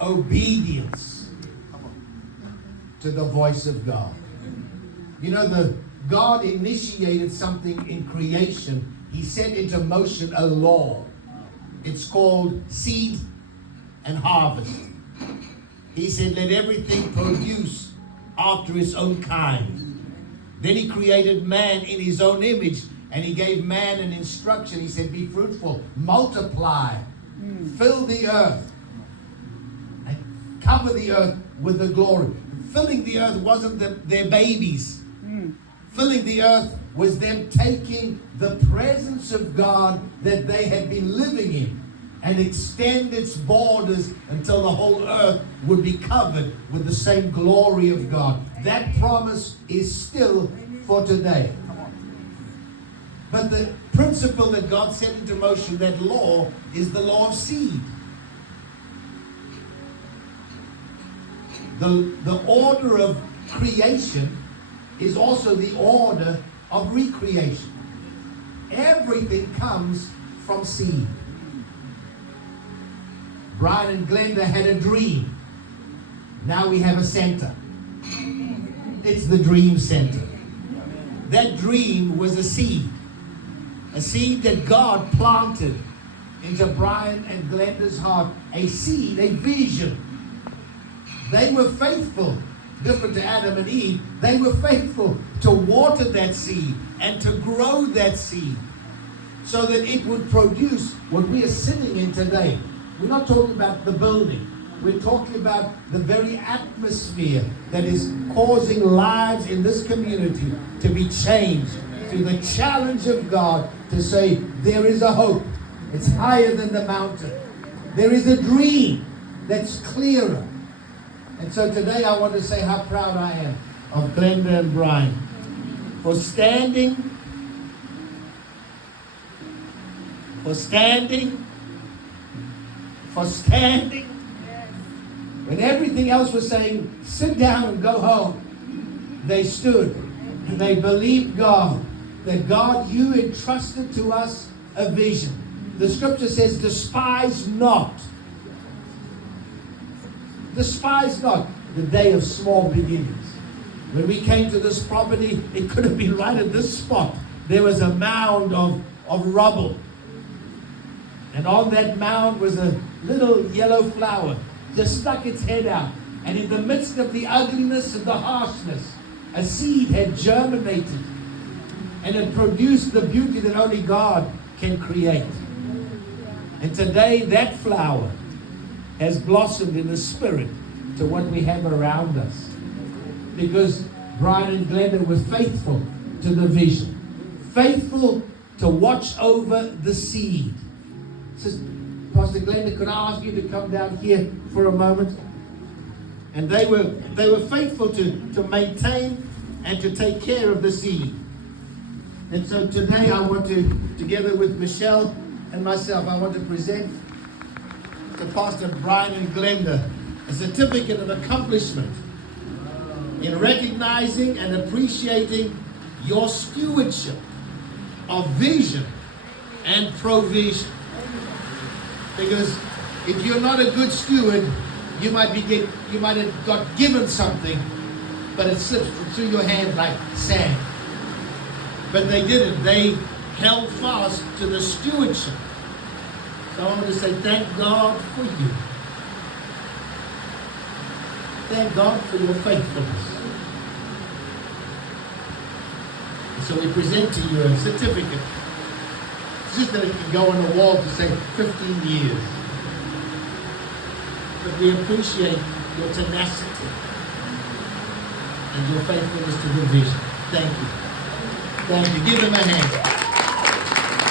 Obedience to the voice of God. You know, God initiated something in creation. He set into motion a law. It's called seed and harvest. He said, let everything produce after its own kind. Then he created man in his own image, and he gave man an instruction. He said, be fruitful, multiply, fill the earth, and cover the earth with the glory. Filling the earth wasn't their babies. Filling the earth was them taking the presence of God that they had been living in and extend its borders until the whole earth would be covered with the same glory of God. That promise is still for today. But the principle that God set into motion, that law, is the law of seed. The order of creation is also the order of recreation. Everything comes from seed. Brian and Glenda had a dream. Now we have a center. It's the dream center. That dream was a seed that God planted into Brian and Glenda's heart. A seed, a vision. They were faithful, different to Adam and Eve. They were faithful to water that seed and to grow that seed so that it would produce what we are sitting in today. We're not talking about the building. We're talking about the very atmosphere that is causing lives in this community to be changed through the challenge of God to say, there is a hope. It's higher than the mountain. There is a dream that's clearer. And so today I want to say how proud I am of Glenda and Brian for standing when everything else was saying, sit down and go home. They stood and they believed God, that God, you entrusted to us a vision. The scripture says, despise not the day of small beginnings. When we came to this property, it could have been right at this spot. There was a mound of rubble. And on that mound was a little yellow flower, just stuck its head out. And in the midst of the ugliness and the harshness, a seed had germinated and had produced the beauty that only God can create. And today that flower has blossomed in the spirit to what we have around us. Because Brian and Glenda were faithful to the vision. Faithful to watch over the seed. Says, Pastor Glenda, could I ask you to come down here for a moment? And they were faithful to maintain and to take care of the seed. And so today I want to, together with Michelle and myself, I want to present to Pastor Brian and Glenda a certificate of accomplishment in recognizing and appreciating your stewardship of vision and provision. Because if you're not a good steward, you might have got given something, but it slips through your hands like sand. But they didn't. They held fast to the stewardship. So I want to say thank God for you. Thank God for your faithfulness. So we present to you a certificate. It's just that it can go on the wall to say 15 years. But we appreciate your tenacity and your faithfulness to the vision. Thank you. Thank you. Give them a hand.